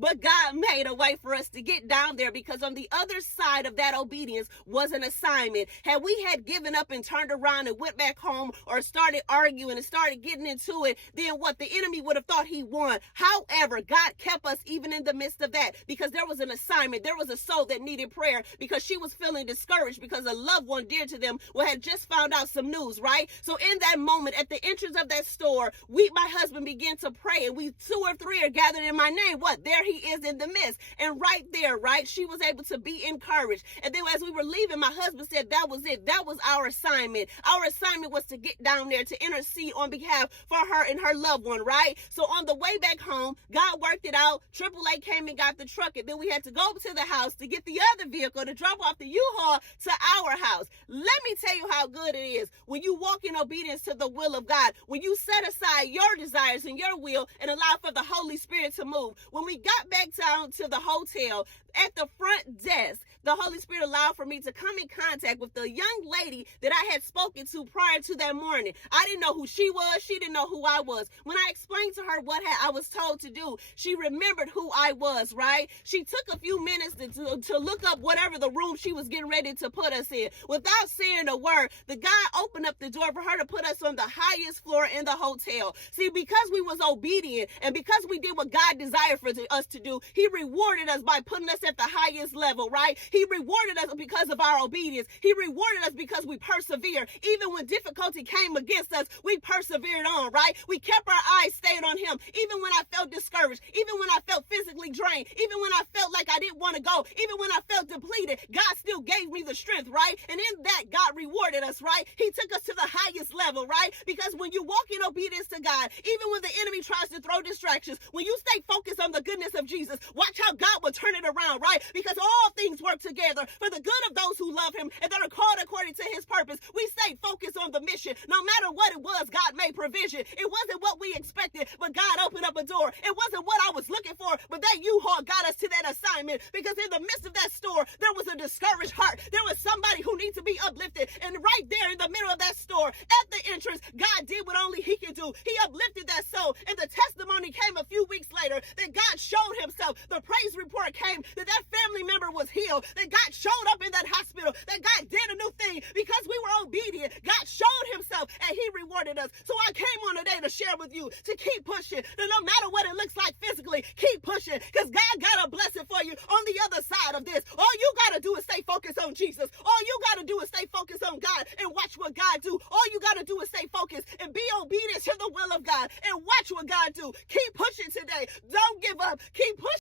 but God made a way for us to get down there, because on the other side of that obedience was an assignment. Had we had given up and turned around and went back home, or started arguing and started getting into it, then what? The enemy would have thought he won. However, God kept us even in the midst of that, because there was an assignment. There was a soul that needed prayer because she was feeling discouraged because a loved one dear to them had just found out some news, right? So in that moment, at the entrance of that store, my husband began to pray, and two or three are gathered in my name. What? There he is in the midst. And right there, right, she was able to be encouraged. And then as we were leaving, my husband said that was it. That was our assignment. Our assignment was to get down there to intercede on behalf for her and her loved one, right? So on the way back home, God worked it out. AAA came and got the truck, and then we had to go to the house to get the other vehicle to drop off the U-Haul to our house. Let me tell you how good it is when you walk in obedience to the will of God, when you set aside your desires and your will and allow for the Holy Spirit to move. When we got back down to the hotel, at the front desk, the Holy Spirit allowed for me to come in contact with the young lady that I had spoken to prior to that morning. I didn't know who she was. She didn't know who I was. When I explained to her what I was told to do, she remembered who I was, right? She took a few minutes to look up whatever the room she was getting ready to put us in. Without saying a word, the guy opened up the door for her to put us on the highest floor in the hotel. See, because we was obedient and because we did what God desired for us to do, he rewarded us by putting us at the highest level, right? He rewarded us because of our obedience. He rewarded us because we persevered. Even when difficulty came against us, we persevered on, right? We kept our eyes stayed on him. Even when I felt discouraged, even when I felt physically drained, even when I felt like I didn't want to go, even when I felt depleted, God still gave me the strength, right? And in that, God rewarded us, right? He took us to the highest level, right? Because when you walk in obedience to God, even when the enemy tries to throw distractions, when you stay focused on the goodness of Jesus, watch how God will turn it around, right? Because all things work together for the good of those who love him and that are called according to his purpose. We stay focused on the mission. No matter what it was, God made provision. It wasn't what we expected, but God opened up a door. It wasn't what I was looking for, but that U-Haul got us to that assignment, because in the midst of that store, there was a discouraged heart. There was somebody who needs to be uplifted. And right there in the middle of that store, at the entrance, God did what only he could do. He uplifted that soul. And the testimony came a few weeks later that God showed himself. The praise report came that family member was healed, that God showed up in that hospital, that God did a new thing because we were obedient. God showed himself and he rewarded us. So I came on today to share with you to keep pushing. That no matter what it looks like physically, keep pushing, because God got a blessing for you on the other side of this. All you got to do is stay focused on Jesus. All you got to do is stay focused on God and watch what God do. All you got to do is stay focused and be obedient to the will of God and watch what God do. Keep pushing today. Don't give up. Keep pushing.